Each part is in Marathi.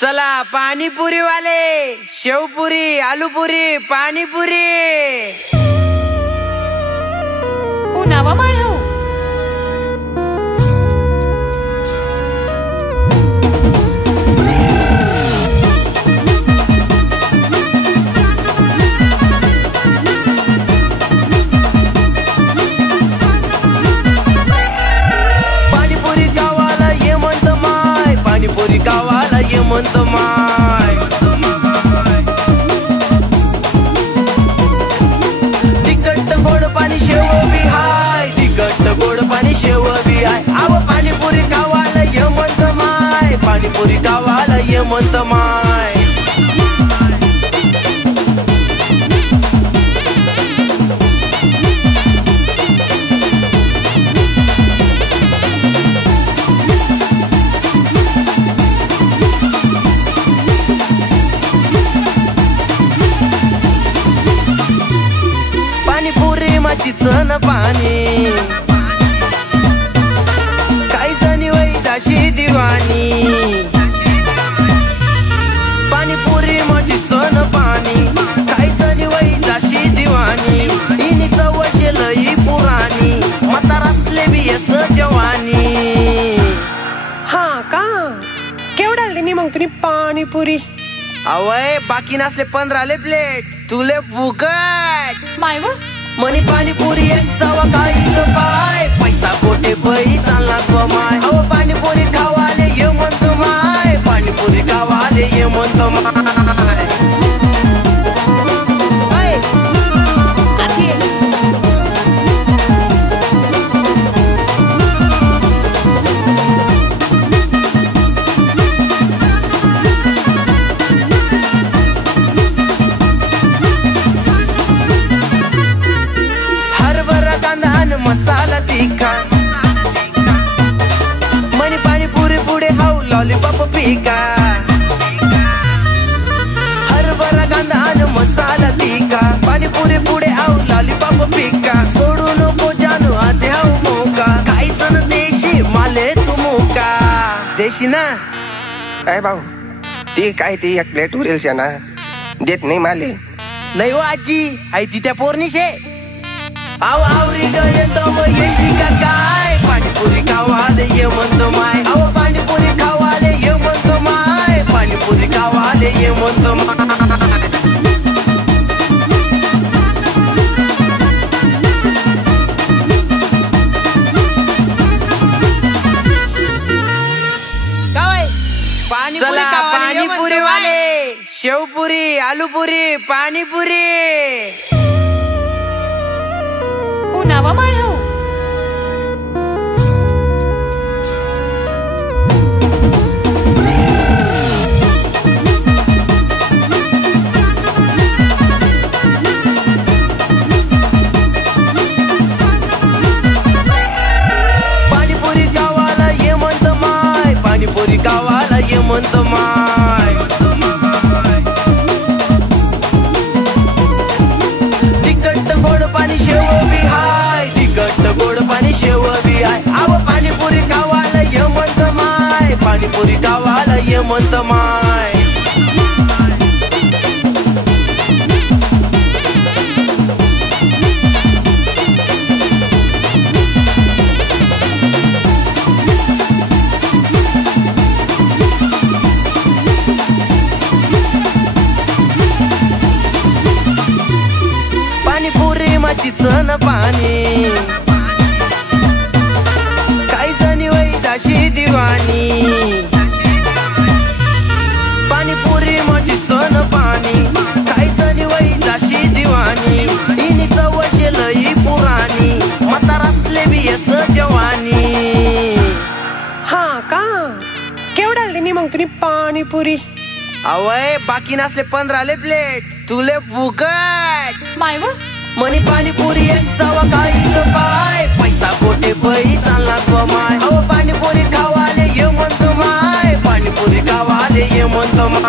चला पाणीपुरी वाले, शेवपुरी, आलूपुरी, पाणीपुरी. Unawa mayo. पाणीपुरी गावाला ये म्हणत माय, पाणीपुरी गावाला ये म्हणत माय. तिखट गोड पाणी शेव बी हाय, तिखट गोड पाणी शेव बी हाय. आव पाणीपुरी गावाला ये म्हणत माय, पाणीपुरी गावाला ये म्हणत माय. पाणीपुरी माझी चण पाणी, काही जणी वय जाशी दिवाणी. पाणीपुरी माझी चण पाणी, काही जणी वय जाशी दिवाणी. इनी चवशे लई पुराणी, म्हातार असले बी यस जवानी. हा का केवढ्याला दिनी मग तुम्ही पाणीपुरी? अवय बाकी नसले 15 प्लेट, तुले फुकट. माय व मनी पाणीपुरी एक सवा काही तो पाय, पैसा कोठे पै चालला तो माय. अहो पाणीपुरी खावाले ये म्हणतो माय, पाणीपुरी खावाले ये म्हणतो माय. हरभरा कांदा आणि मसाला तिखट, मनी पाणीपुरी पुढे हाऊ लॉलीपॉप पिका. हरभरा कांदा आणि मसाला तिखट, पाणीपुरी पुढे हाऊ लॉलीपॉप पिका. सोडू नको जानू आते हाऊ मोका, काही सण देशी माले तू मोका. देशी ना अय भाऊ, ती काय ती एक प्लेट उरेल ना देत नाही माले. नाही हो आजी, आई ती त्या पोरनीशे. आव आवरी येतो व येशी का काय, पाणीपुरी खावाले ये म्हणतो माय. अहो पाणीपुरी खावाले ये म्हणतो माय, पाणीपुरी खावाले ये म्हणतो माय. चला पाणीपुरी वाले, शेवपुरी, आलूपुरी, पाणीपुरी. Unawa mayo. पाणीपुरी गावाला ये म्हणतो माय, पाणीपुरी गावाला ये म्हणतो माय. तिखट गोड पाणी शेव बी हाय, तिखट गोड पाणी शेव बी हाय. आव पाणीपुरी गावाला ये म्हणतो माय, पाणीपुरी गावाला ये म्हणतो माय. पाणीपुरी माझी चण पाणी, काही जणी वय जाशी दिवाणी. पाणीपुरी माझी चण पाणी, काही जणी वय जाशी दिवाणी. इनी चवशे लई पुराणी, म्हातार असले बी यस जवानी. हा का केवढ्याला दिनी मग तुम्ही पाणीपुरी? अवय बाकी नसले 15 प्लेट, तुले फुकट. माय व मनी पाणीपुरी एक सवा काही तो पाय, पैसा कोठे पै चालला तो माय. अहो पाणीपुरी खावाले ये म्हणतो माय, पाणीपुरी खावाले ये म्हणतो माय.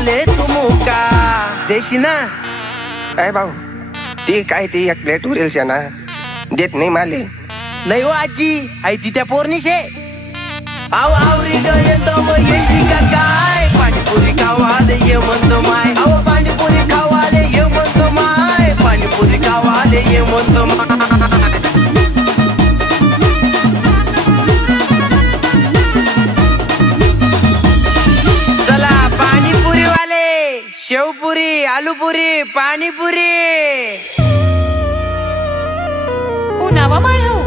माले तू मुका देशी ना. अय भाऊ ती काय ती एक प्लेट उरेलच्या ना देत नाही माले. नाही हो आजी आई ती त्या पोरणीशे. आव आवरी ग येतो व येशी का काय पाणीपुरी खावाले ये म्हणतो माय. अहो पाणीपुरी खावाले ये म्हणतो माय. पाणीपुरी खावाले ये म्हणतो माय. चला पाणीपुरी वाले शेवपुरी आलूपुरी पाणीपुरी. उन्हावा माय हो.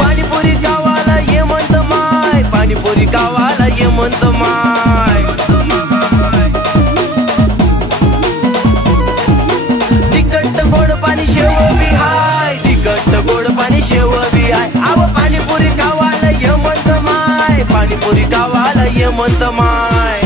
पाणीपुरी खावाला ये म्हणतो माय. पाणीपुरी खावाला ये म्हणतो माय. तिखट गोड पाणी शेव बी हाय. तिखट गोड पाणी शेव बी हाय. आव पाणीपुरी खावाला ये म्हणतो माय. पाणीपुरी खावाला ये म्हणतो माय.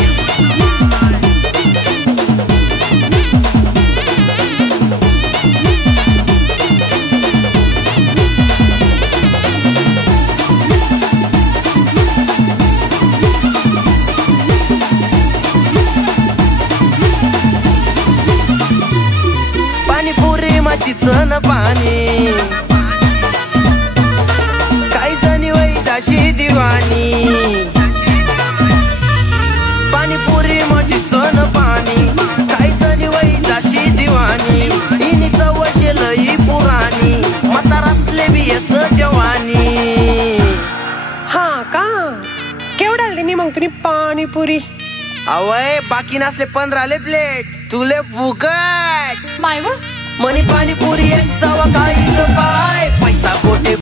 पाणीपुरी माझी चण पाणी काही जणी वै जाशी दिवाणी. पाणीपुरी माझी चण पाणी काही जणी वै जाशी दिवाणी. इनी चवशे लई पुराणी म्हातार असले बी यस जवानी. हा का केवढ्याला दिनी मग तुम्ही पाणीपुरी. अवय बाकी नसले 15 प्लेट तुले फुकट. माय व मनी पाणीपुरी एक सवा काही पाय पैसा पोटे